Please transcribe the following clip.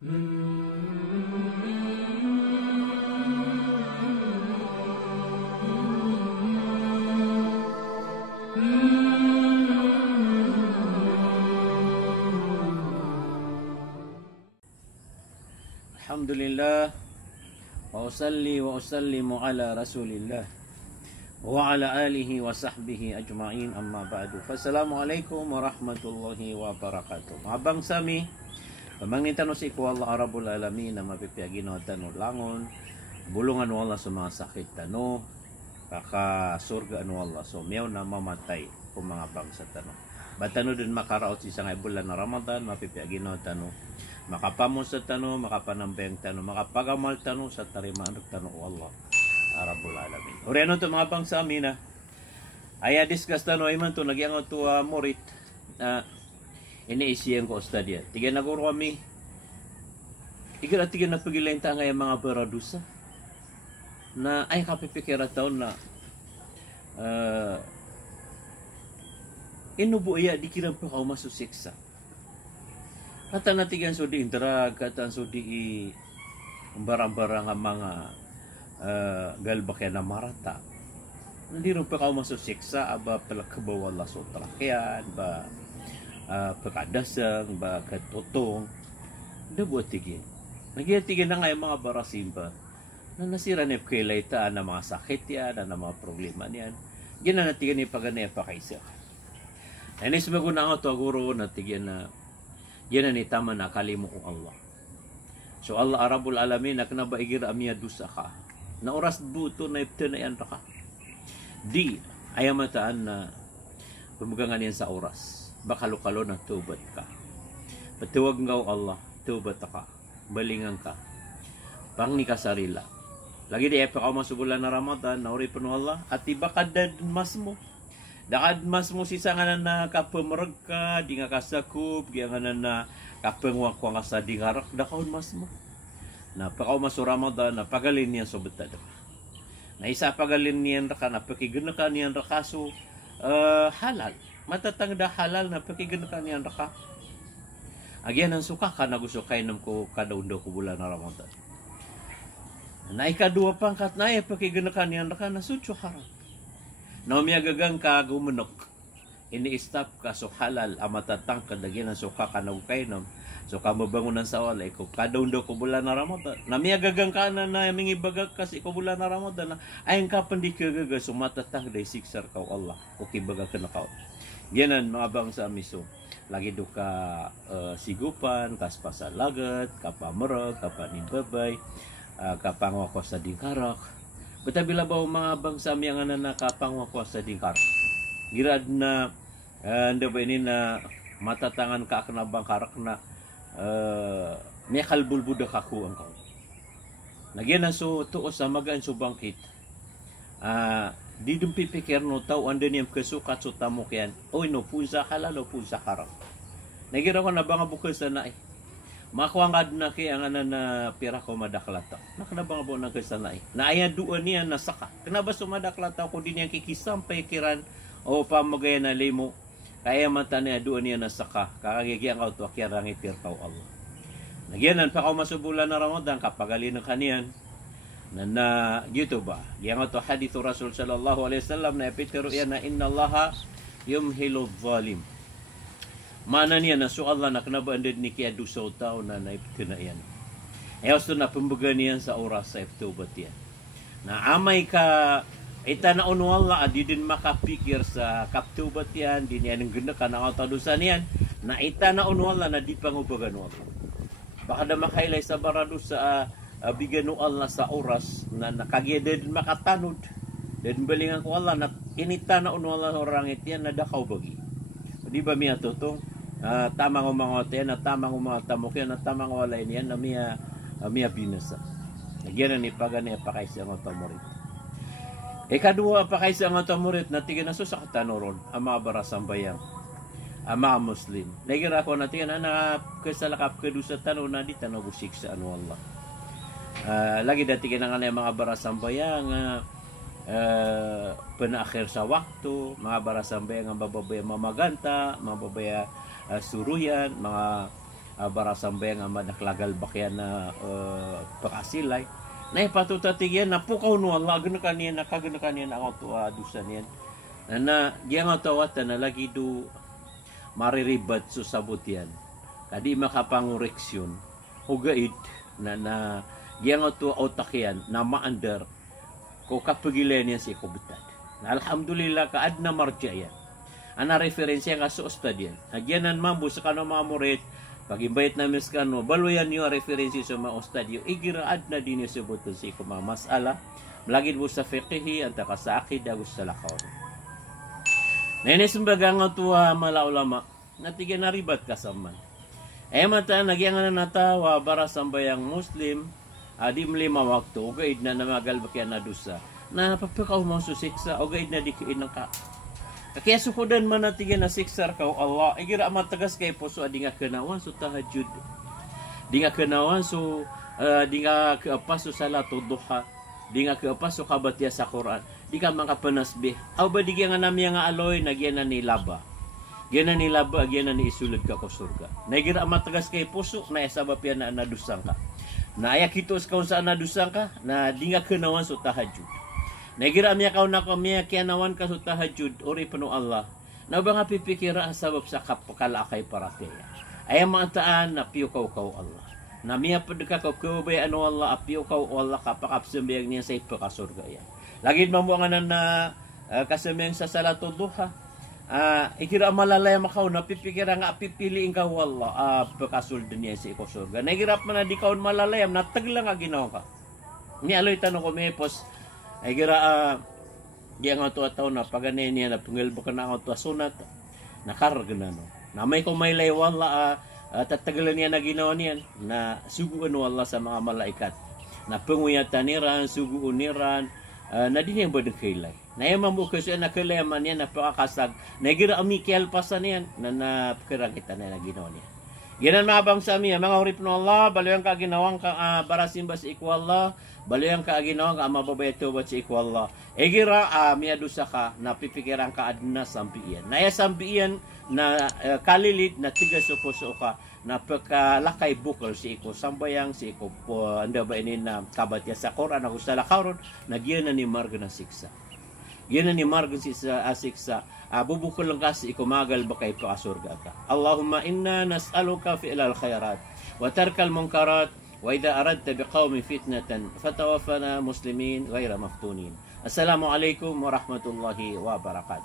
Alhamdulillah wa usalli wa usallimu ala rasulillah wa ala alihi wa sahbihi ajma'in, amma ba'du. Fassalamualaikum warahmatullahi wabarakatuh. Abang sami pamangin tanong si ko Allah Arabul Alamin na mapipiyagin o tanong langon bulungan mo Allah sa mga sakit tanong kaka surga ano Allah so miyaw na mamatay kung mga bangsa tanong batano din makaraot sa nga bulan na Ramadan mapipiyagin o tanong makapamo sa tanong, makapanambeng tanong, makapagamal tanong sa tarimaan ng tanong o Allah Arabul Alamin. Uri ano ito mga bang sa amin ay discuss tanong ay man ito nagyang ito morit iniisiyang ko ustadya. Tiga na guro kami tiga na pagilenta ngayon mga baradusa na ay kapipikira taon na inubo iya di kirang pa kao masusiksa. Kata natigan so di drug, kata so di barang-barang ang mga galbakyan na marata. Hindi rin pa kao masusiksa, aba palakabawala so trakyan, ba pagkadasang, ba katutong. Dabuat tigin. Nagyatigin na nga yung mga barasimba na nasira na kailaytaan na mga sakit yan, na mga problema niyan. Yan na natigan yung paganaya pa kaysa. Inis bago na nga ito, guro, natigan na yan na nitama na kalimu ko Allah. So Allah Arabul Alamin na kanabaigir amya dusa ka. Na oras buto na ipte na yan ka. Di ayamataan na pamagangan yan sa oras. Bakalo-kalo na tubat ka. Patuwag ngaw Allah, tubat ka. Balingan ka. Pang ni kasarila. Lagi di epa ka masubulan na Ramadan, na uri puno Allah, at iba kadad mas mo. Dakad mas mo sisanganan na kapamarag ka, di nga kasakup, di nga na kapangwang ko nga sa dingarak, dakaon mas mo. Na pakaw maso Ramadan, na pagalin niya sobat na na isa pagalin niyan raka, na pakigana ka niyan raka, so halal. Matatangda halal na pakigana ka niyan raka. Agyan ang suka ka, na gusto kayo ko kadaunda ko bulan na Ramadan. Na ikadua pangkat na pakigana ka niyan raka, na sutyo haram. Na umiyagagang ka gumunok, ini-stop ka so halal, amatatang kadagyan ang suka ka na ukainom, so ka mabangunan sa wala, ikaw kadaundo ko bulan na Ramadan. Na umiyagagang ka na mingibagag kasi ikaw bulan na Ramadan, ayang ka pandi kagaga, so matatang day siksar ka Allah, okay bagag ka na ka. Yanan mga bang sa miso, lagi do ka sigupan, kaspa sa lagat, kapamarag, kapanibabay, kapangwa ko sa dingkarak. Betabila ba mga bangsa yang nakapangwa ko sa dingkar. Girad na anda ba ini na matatangan ka na bangkarak na may kalbulbuda kaku ang kau. Nagyan na so tuos sa magaan so bangkit. Di dum pipikir no tao anda niyam kesukat so tamok yan. Oy no pusa halal o pusa karak. Nagira ko na banga bukas na makuangad na kaya nga na pira ko madaklata. Nakanabang abo ng kasanay. Na aya duan niya nasaka. Kanaba sumadaklata ko din yang kikisampay kiran o pamagaya na limo. Kaya mata niya duan niya nasaka. Kakagigyan ka ito akirang ipirkaw Allah. Nagyanan pa ka masubulan na Ramadan kapagali ng kaniyan. Na gito ba? Yang ito hadithu Rasul sallallahu alaihi wasallam na epitero yan na inna Allaha yumhilu zalim. Mana niya na so Allah na kanabandad ni kaya dusaw tao na naipit na yan. Ayos to na pambaga niyan sa oras sa Oktubat yan. Na amay ka, ita na uno Allah, di din makapikir sa Oktubat yan, di niya nang ganda ka na katadusan yan, na ita na uno Allah na di pangubagan Allah. Baka na makailay sa barado sa bigyan Allah sa oras na nakagya din makatanod. Dan balingan ko Allah na inita na uno Allah orangit yan na dakaw bagi. Di ba miya tutong? Tamang umangot yan, tamang umangot tamok yan, tamang wala yan, na miya binasa. Nagyan ni pagani pakay sa mga tamurit. Kadua pakay sa mga tamurit, natigyan na so sa katanoron, ang mga barasang bayang, ang mga Muslim. Nagyan ako natigyan na kasalakap kadu sa tanong na di tanong busik sa ano Allah. Lagi datigyan na nga yung mga barasang bayang, penaakhir sa waktu, mga barasambay ang bababaya mamaganta, mga babaya suruyan, mga bara sambayang naklagal bakyan na pakasilay na ipatutatigyan na pukaw no Allah gana kaniyan ang tuwa dusa niyan na diyan ang tawatan na lagi do mariribat so sabot yan kadi makapangoreksyon hugaid na diyan ang tuwa otakyan na maandar ko kapagilan yan si kubutad na alhamdulillah kaad na marja yan ana referensya nga sa ustad yan agyanan mambo sa kanong mga murid pag-invite namin sa kano, baluyan nyo referensi sa mga ustad yung igiraad na din yung subuton si mga masala. Malagid mo sa fiqhi, ang taka sa akid, agos sa lakaw. Nainisumbag ang tuwa mala ulama, natigyan na ribat kasaman. Mata, nagyang na natawa, bara sambayang Muslim, di lima waktu, ugaid na namagal bakyan na dusa, na papakaw mo susiksa, ugaid na dikiin ng ka. Kaya sukudan man natigyan na siksar ka Allah, igira matagas kay puso di nga kenawan so tahajud. Di nga kenawan so di nga kaapas so salatul duha, di nga kaapas so kabatya sa Quran. Di ka makapanasbih. Aw ba di nga nami nga aloy nagyan na ni laba. Gyan na ni laba, gyan na ni isulod ka ko surga. Naigira matagas kay puso na isabap yan na anadusang ka. Na ayak kitos ka sa anadusang ka na di nga kenawan so tahajud. Nagira miya kaw na ko miya kianawan ka sa tahajud ori pano Allah. Na ba nga pipikira ang sabab sa kapakalakay parateya. Ay maantaan na piyo kaw Allah. Na miya padka kaw kubay ano Allah apiyo kaw Allah kapakapsambiyag niya sa ipakasurga yan. Lagid mo nga na kasamiyang sa salatul duha. Ikira malalaya makaw na pipikira nga pipiliin ka Allah pakasulda niya sa ikasurga. Nagirap man na di kaw malalayam na taglang nga ginawa ka. Ni aloy tanong ko may pos ay gira diya nga to ataw na paganin niya na pungilbo ka na nga to sunat nakarga na no na may kung may laywan la tatagalan niya na ginawa niyan na suguan wala sa mga malaikat na panguyatan niran suguan niran na di niya ba kailay na yung mamukas yun na kailayaman niya na pakakasag na gira amikial pasan niyan na napakirakitan na ginawa niya ginan mabang sa amin mga hurip no Allah balayang ka ginawang ka barasimba sa ikwa Allah balayang ka ginawang ka mababayto ba sa ikwa Allah gira miyadusa ka na pipikiran ka adna sampiyan na ya sampiyan na kalilit na tigas sa puso ka na pagkalakay bukal si iko sambayang si iko po anda ba ini na kabatya sa Quran ako sa lakaron nagyan na ni marga na siksa yan na ni marga si siksa bubukol lang kasi ikumagal ba kay paasurga ka. Allahumma inna nas'aluka fi'lal khairat wa tarkal munkarat wa idha aradta biqaumin fitnatan fatawaffana muslimin ghayra maftunin. Assalamu alaikum warahmatullahi wabarakatuh.